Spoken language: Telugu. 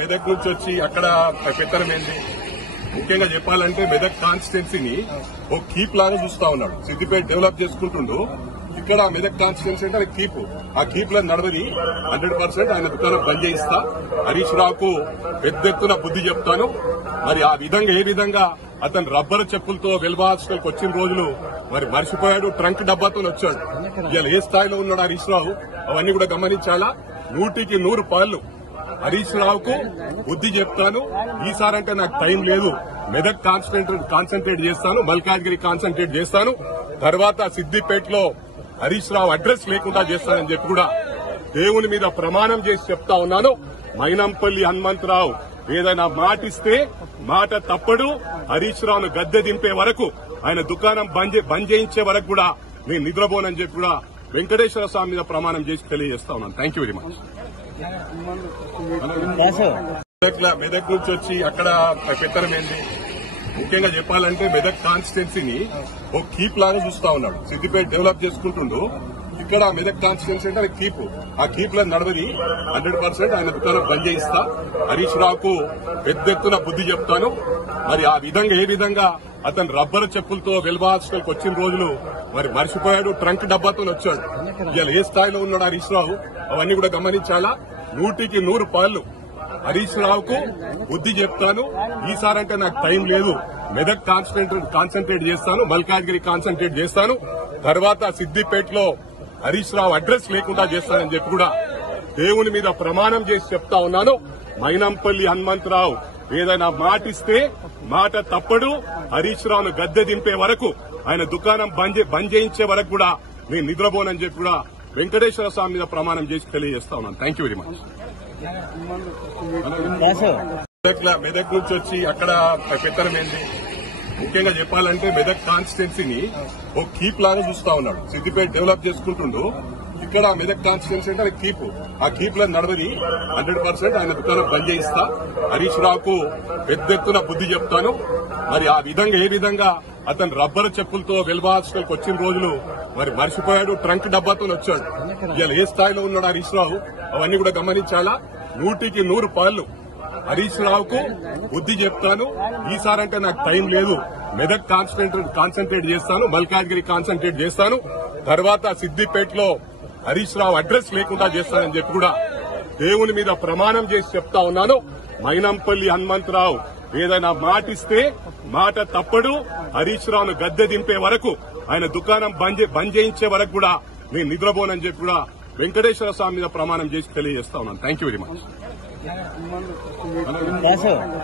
మెదక్ నుంచి వచ్చి అక్కడ పెత్తనమైంది. ముఖ్యంగా చెప్పాలంటే మెదక్ కాన్స్టిట్యున్సీని ఒక కీప్ లాగా చూస్తా ఉన్నాడు. సిద్దిపేట డెవలప్ చేసుకుంటుండు. ఇక్కడ మెదక్ కాన్స్టిట్యున్సీ అంటే అది కీప్. ఆ కీప్ లో నడవని 100% ఆయన దుకాణం బంద్ చేయిస్తా. హరీష్ రావుకు పెద్ద ఎత్తున బుద్ధి చెప్తాను. మరి ఆ విధంగా ఏ విధంగా అతను రబ్బర్ చెప్పులతో వెల్వా హాస్పిటల్కి వచ్చిన రోజులు మరి మర్చిపోయాడు. ట్రంక్ డబ్బాతో వచ్చాడు. ఇవాళ ఏ స్థాయిలో ఉన్నాడు హరీష్ రావు అవన్నీ కూడా గమనించాలా. 100కి 100 పాళ్లు హరీష్ రావుకు బుద్ధి చెప్తాను. ఈసారంటే నాకు టైం లేదు. మెదక్ కాన్సన్ట్రేట్ చేస్తాను, మల్కాజ్గిరి కాన్సన్ట్రేట్ చేస్తాను. తర్వాత సిద్దిపేటలో హరీష్ రావు అడ్రస్ లేకుండా చేస్తానని చెప్పి కూడా దేవుని మీద ప్రమాణం చేసి చెప్తా ఉన్నాను. మైనంపల్లి హనుమంతరావు ఏదైనా మాటిస్తే మాట తప్పడు. హరీష్ రావును గద్దె దింపే వరకు, ఆయన దుకాణం బంద్ చేయించే వరకు కూడా నేను నిద్రపోనని చెప్పి కూడా వెంకటేశ్వర స్వామి మీద ప్రమాణం చేసి తెలియజేస్తా ఉన్నాను. Thank you very much. Medak నుంచి వచ్చి అక్కడ పెత్తనమైంది. ముఖ్యంగా చెప్పాలంటే మెదక్ కాన్స్టిట్యున్సీని ఒక కీప్ లాగా చూస్తా ఉన్నాడు. సిద్దిపేట డెవలప్ చేసుకుంటుండు. ఇక్కడ మెదక్ కాన్స్టిట్యున్సీ అంటే అది కీప్. ఆ కీప్ లో నడవని 100% ఆయన దుకాణం బంద్ చేయిస్తా. హరీష్ రావుకు పెద్ద ఎత్తున బుద్ధి చెప్తాను. మరి ఆ విధంగా ఏ విధంగా అతను రబ్బర్ చెప్పులతో వెల్వా హాస్పిటల్కి వచ్చిన రోజులు మరి మర్చిపోయాడు. ట్రంక్ డబ్బాతో వచ్చాడు. ఇవాళ ఏ స్థాయిలో ఉన్నాడు హరీష్ రావు అవన్నీ కూడా గమనించాలా. 100కి 100 పాళ్లు హరీష్ రావుకు బుద్ధి చెప్తాను. ఈసారంటే నాకు టైం లేదు. మెదక్ కాన్సన్ట్రేట్ చేస్తాను, మల్కాజ్గిరి కాన్సన్ట్రేట్ చేస్తాను. తర్వాత సిద్దిపేటలో హరీష్ రావు అడ్రస్ లేకుండా చేస్తానని చెప్పి కూడా దేవుని మీద ప్రమాణం చేసి చెప్తా ఉన్నాను. మైనంపల్లి హనుమంతరావు ఏదైనా మాటిస్తే మాట తప్పడు. హరీష్ రావును గద్దె దింపే వరకు, ఆయన దుకాణం బంద్ చేయించే వరకు కూడా నేను నిద్రపోనని చెప్పి కూడా వెంకటేశ్వర స్వామి మీద ప్రమాణం చేసి తెలియజేస్తా ఉన్నాను. Thank you very much. Medak నుంచి వచ్చి అక్కడ పెత్తనమైంది. ముఖ్యంగా చెప్పాలంటే మెదక్ కాన్స్టిట్యున్సీని ఒక కీప్ లాగా చూస్తా ఉన్నాడు. సిద్దిపేట డెవలప్ చేసుకుంటుండు. ఇక్కడ మెదక్ కాన్స్టిట్యున్సీ అంటే అది కీప్. ఆ కీప్ లో నడవని 100% ఆయన దుకాణం బంద్ చేయిస్తా. హరీష్ రావుకు పెద్ద ఎత్తున బుద్ధి చెప్తాను. మరి ఆ విధంగా ఏ విధంగా అతను రబ్బర్ చెప్పులతో వెల్వా హాస్పిటల్కి వచ్చిన రోజులు మరి మర్చిపోయాడు. ట్రంక్ డబ్బాతో వచ్చాడు. ఇవాళ ఏ స్థాయిలో ఉన్నాడు హరీష్ రావు అవన్నీ కూడా గమనించాలా. 100కి 100 పాళ్లు హరీష్ రావుకు బుద్ధి చెప్తాను. ఈసారంటే నాకు టైం లేదు. మెదక్ కాన్సన్ట్రేట్ చేస్తాను, మల్కాజ్గిరి కాన్సన్ట్రేట్ చేస్తాను. తర్వాత సిద్దిపేటలో హరీష్ రావు అడ్రస్ లేకుండా చేస్తానని చెప్పి కూడా దేవుని మీద ప్రమాణం చేసి చెప్తా ఉన్నాను. మైనంపల్లి హనుమంతరావు ఏదైనా మాటిస్తే మాట తప్పడు. హరీష్ రావును గద్దె దింపే వరకు, ఆయన దుకాణం బంద్ చేయించే వరకు కూడా నేను నిద్రపోనని చెప్పి కూడా వెంకటేశ్వర స్వామి మీద ప్రమాణం చేసి తెలియజేస్తా ఉన్నాను. Thank you very much.